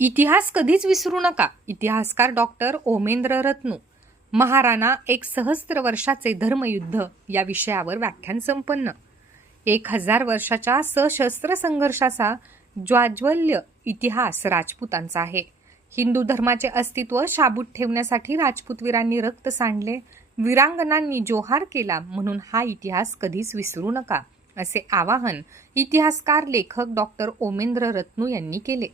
इतिहास कधीच विसरू नका. इतिहासकार डॉक्टर ओमेंद्र रत्नू. महाराणा एक सहस्त्र वर्षाचे धर्मयुद्ध या विषयावर व्याख्यान संपन्न. एक हजार वर्षाच्या सशस्त्र संघर्षाचा ज्वाज्वल्य इतिहास राजपूतांचा आहे. हिंदू धर्माचे अस्तित्व शाबूत ठेवण्यासाठी राजपूत वीरांनी रक्त सांडले वीरांगनांनी जोहार केला म्हणून हा इतिहास कधीच विसरू नका असे आवाहन इतिहासकार लेखक डॉक्टर ओमेंद्र रत्नू यांनी केले.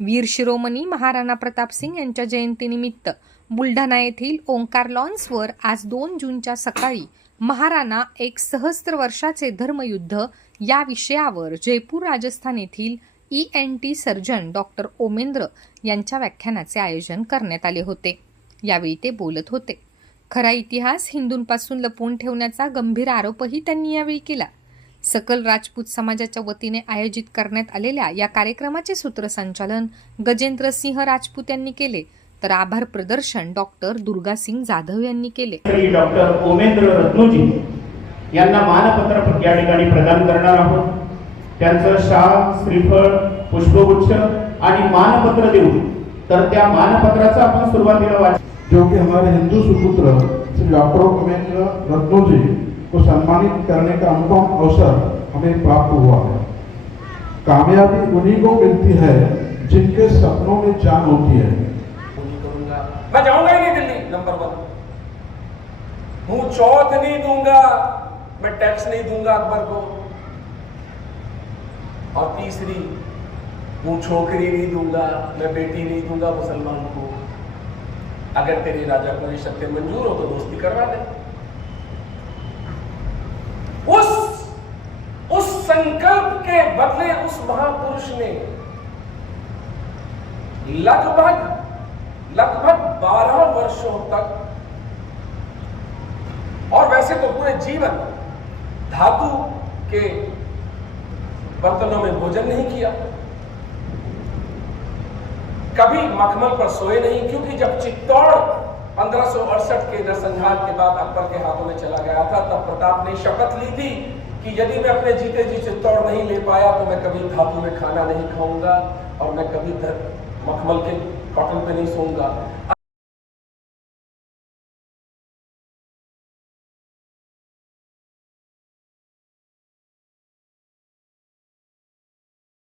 वीर शिरोमणी महाराणा प्रताप सिंग यांच्या जयंतीनिमित्त बुलढाणा येथील ओंकार लॉन्सवर आज दोन जूनच्या सकाळी महाराणा एक सहस्त्र वर्षाचे धर्मयुद्ध या विषयावर जयपूर राजस्थान येथील E N T surgeon doctor Omendra यांच्या व्याख्यानाचे आयोजन करण्यात आले होते. यावेळी ते बोलत होते. खरा इतिहास हिंदूंपासून लपवून ठेवण्याचा गंभीर आरोपही त्यांनी यावेळी केला. सकल राजपूत समाजाच्या वतीने आयोजित करण्यात आलेल्या या कार्यक्रमाचे सूत्रसंचालन गजेंद्र सिंह राजपूत यांनी केले. तर आभार प्रदर्शन डॉक्टर दुर्गासिंग जाधव यांनी केले. श्री डॉक्टर ओमेंद्र रत्नोजी यांना मानपत्र या ठिकाणी प्रदान करणार आहोत. त्यांचं शाल श्रीफळ पुष्पगुच्छ आणि मानपत्र देऊ तर त्या मानपत्राचं आपण सुरुवातीला वाच जो कि हमारे हिंदू सुपुत्र श्री डॉक्टर उमेंद्र रत्नो जी को सम्मानित करने का अनुपम अवसर हमें प्राप्त हुआ है। कामयाबी उन्हीं को मिलती है जिनके सपनों में जान होती है। मैं जाऊँगा ही नहीं दिल्ली, नंबर वन। हूँ चौथ नहीं दूँगा, मैं टैक्स नहीं दूँगा अकबर को। और तीसरी हूँ छोकरी नहीं दूँगा, मैं बेटी नहीं दूँगा मुसलमान को। अगर तेरे राजा को ये सत्य मंजूर हो तो दोस्ती करवा दे उस उस संकल्प के बदले उस महापुरुष ने लगभग लगभग 12 वर्षों तक, और वैसे तो पूरे जीवन धातु के बर्तनों में भोजन नहीं किया। कभी मखमल पर सोए नहीं, क्योंकि जब चित्तौड़ पंद्रह के नरसंहार के बाद अकबर के हाथों में चला गया था, तब प्रताप ने शपथ ली थी कि यदि मैं अपने जीते जी चित्तौड़ नहीं ले पाया तो मैं कभी धातु में खाना नहीं खाऊंगा और मैं कभी मखमल के कॉटन पे नहीं सोऊंगा।